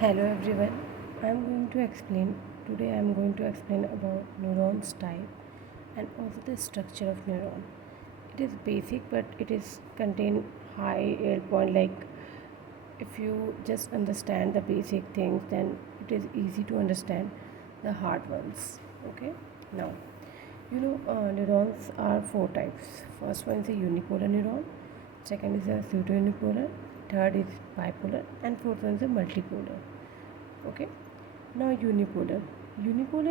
Hello everyone. I am going to explain about neurons type and also the structure of neuron. It is basic but it is contain high yield point, like if you just understand the basic things then it is easy to understand the hard ones. Okay? Now, neurons are four types. First one is a unipolar neuron, second is a pseudounipolar, third is bipolar, and fourth one is a multipolar. Okay, now unipolar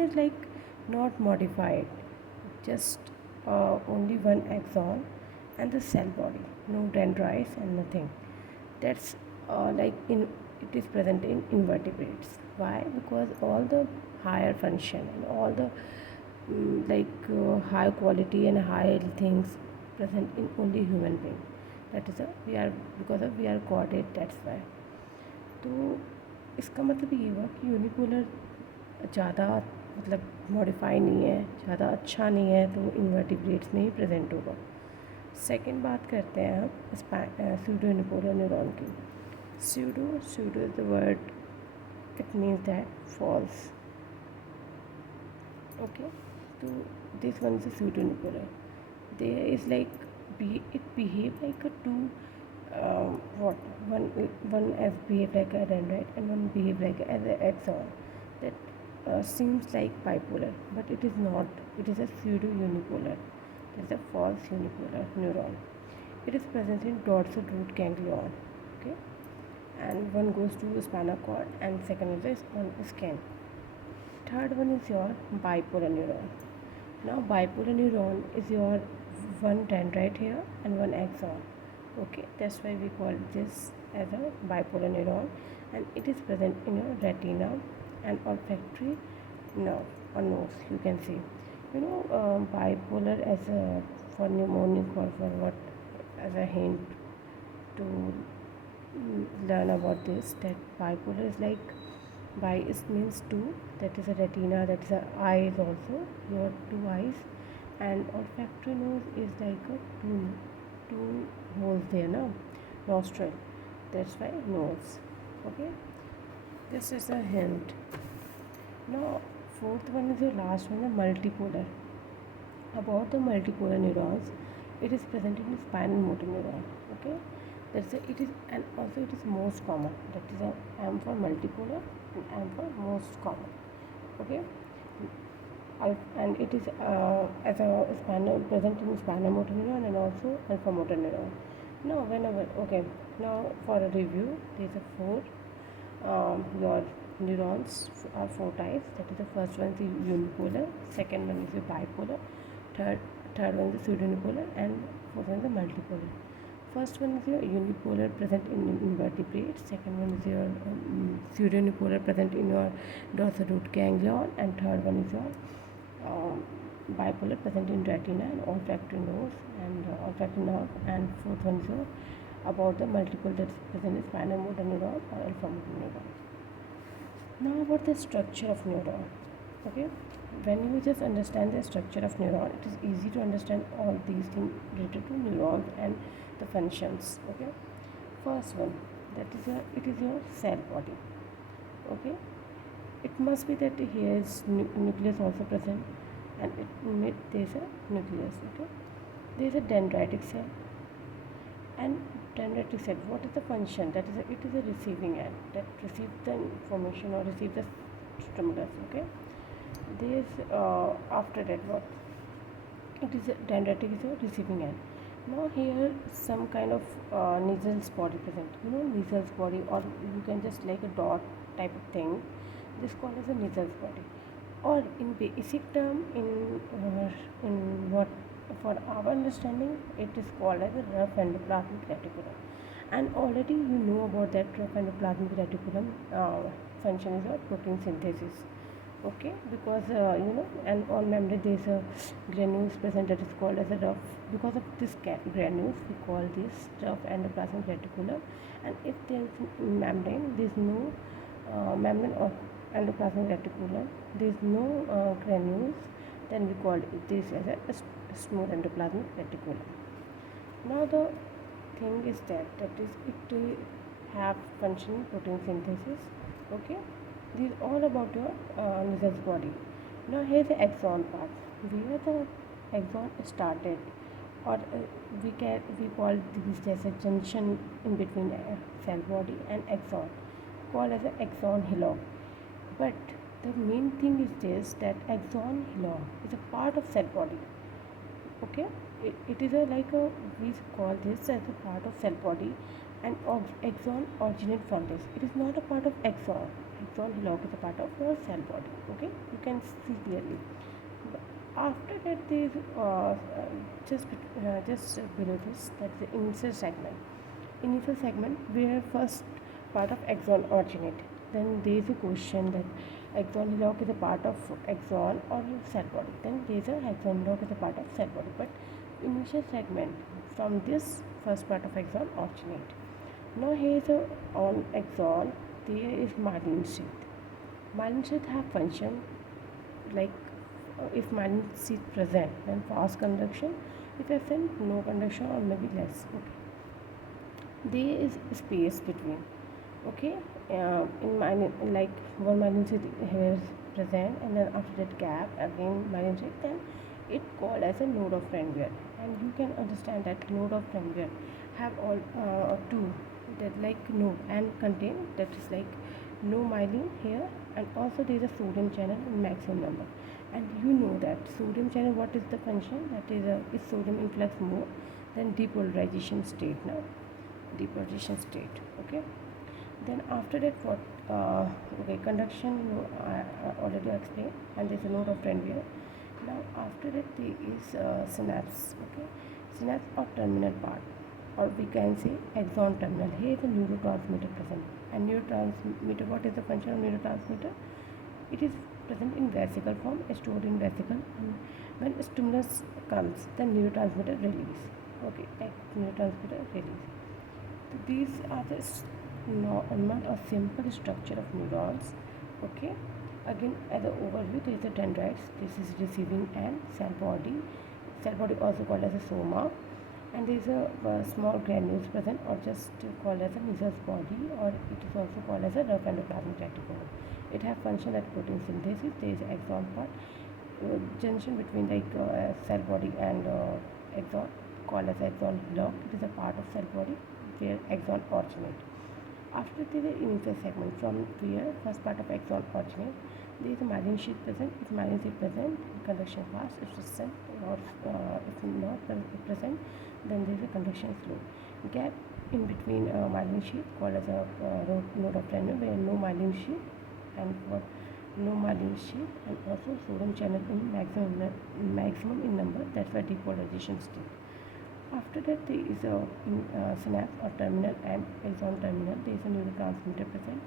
is like not modified, just only one axon and the cell body, no dendrites and nothing. That's like in it is present in invertebrates. Why? Because all the higher function and all the high quality and high things present in only human being. That is a we are because of we are got it, that's why. तो इसका मतलब ये हुआ कि unipolar ज़्यादा मतलब modify नहीं है, ज़्यादा अच्छा नहीं है, तो इन्वर्टिब्रेट्स में ही प्रेजेंट होगा. सेकंड बात करते हैं हम सूडो यूनिपोलर न्यूरॉन की. Pseudo is the word, it means that false. Okay, so this one is a pseudo-unipolar. There is like it behave like a two what one as behave like a dendrite and one behave like as an axon. That seems like bipolar, but it is not. It is a pseudo-unipolar. It is a false unipolar neuron. It is present in dorsal root ganglion. Okay, and one goes to the spinal cord, and second is on skin. Third one is your bipolar neuron. Now bipolar neuron is your one dendrite here and one axon. Okay, that's why we call this as a bipolar neuron, and it is present in your retina and olfactory nerve or nose. You can see, bipolar as a for mnemonic or for what as a hint to learn about this. That bipolar is like bi is means two, that is a retina, that is a eyes also, your two eyes, and olfactory nose is like a two holes there, no, nostril, that's why nose. Okay, this is a hint. Now fourth one is the last one, the multipolar. About the multipolar neurons, it is present in the spinal motor neuron. Okay, it is, and also it is most common, that is a M for multipolar and M for most common. Okay, and it is as a spinal present in spinal motor neuron and also alpha motor neuron. Now whenever, okay, now for a review, there is a four your neurons are four types. That is the first one is the unipolar, second one is the bipolar, third one is the pseudounipolar, and fourth one is the multipolar. First one is your unipolar present in invertebrates, second one is your pseudounipolar present in your dorsal root ganglion, and third one is your bipolar present in retina and olfactory nose and olfactory nerve, and fourth one is your about the multiple that's present in spinal motor neuron or alpha motor neuron. Now about the structure of neuron. Okay, when you just understand the structure of neuron, it is easy to understand all these things related to neurons and the functions. Okay, first one, it is your cell body. Okay, it must be that here is nucleus also present, and there is a nucleus. Okay, there is a dendritic cell, and dendritic cell, what is the function? That is it is a receiving end that receives the information or receives the stimulus. Okay, this after that what it is a dendritic is a receiving end. Now here some kind of Nielsen's body present, Nielsen's body, or you can just like a dot type of thing, this called as a Nielsen's body, or in basic term in what for our understanding it is called as a rough endoplasmic reticulum. And already you know about that rough endoplasmic reticulum function is a protein synthesis. Okay, because and on membrane there is a granules present that is called as a rough. Because of this granules we call this rough endoplasmic reticulum, and if there is membrane, there is no membrane or endoplasmic reticulum, there is no granules, then we call this as a smooth endoplasmic reticulum. Now the thing is that is it have functioning protein synthesis, Okay, this is all about your lizard's body. Now here's the axon part, where the axon started, or we call this as a junction in between cell body and axon, called as an axon hillock. But the main thing is this, that axon hillock is a part of cell body. Okay, it is a like a, we call this as a part of cell body, and axon originate from this. It is not a part of axon. Axon hillock is a part of your cell body. Okay, you can see clearly. After that, there is just below this, that's the initial segment. Initial segment where first part of axon originate. Then there is a question that axon hillock is a part of axon or cell body. Then there is a axon hillock is a part of cell body. But initial segment from this first part of axon originate. Now here is a on axon. There is myelin sheath. Myelin sheath have function like if myelin sheath present, then fast conduction. If absent, no conduction or maybe less. Okay, there is space between. Okay, in myelin, like one myelin sheath here is present, and then after that gap again myelin sheath, then it called as a node of Ranvier. And you can understand that node of Ranvier have all two, that like node and contain, that is like no myelin here, and also there is a sodium channel in maximum number. And you know that sodium channel, what is the function, that is sodium influx more than depolarization state. Now depolarization state. Okay, then after that what, okay, conduction already explained, and there's a node of Ranvier. Now after that there is synapse. Okay, synapse or terminal part, or we can say axon terminal. Here is a neurotransmitter present. And neurotransmitter, what is the function of neurotransmitter? It is present in vesicle form, stored in vesicle, and when stimulus comes, then neurotransmitter release. Okay, neurotransmitter release. So these are the normal or simple structure of neurons. Okay, again as an overview, there is the dendrites. This is receiving end, cell body. Cell body also called as a soma, and there is a small granules present, or just called as a Meso's body, or it is also called as a rough endoplasmic reticulum. It has function at protein synthesis. There is axon part, junction between like cell body and axon, called as axon hillock. It is a part of cell body where axon originate. After there is initial segment from where first part of axon originate, there is a myelin sheath present. If myelin sheath present, conduction fast. If present, or if not present, then there is a conduction slow. Gap in between myelin sheath, called as a node of Ranvier, where no myelin sheath, and for no myelin sheath, and also sodium channel in maximum in number. That's why depolarization state. After that, there is a synapse or terminal and axon terminal. There is a neurotransmitter present,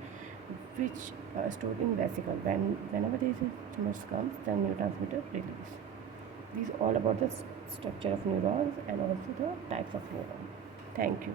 which stored in vesicle. Whenever there is a stimulus comes, the neurotransmitter release. These all about the structure of neurons and also the types of neurons. Thank you.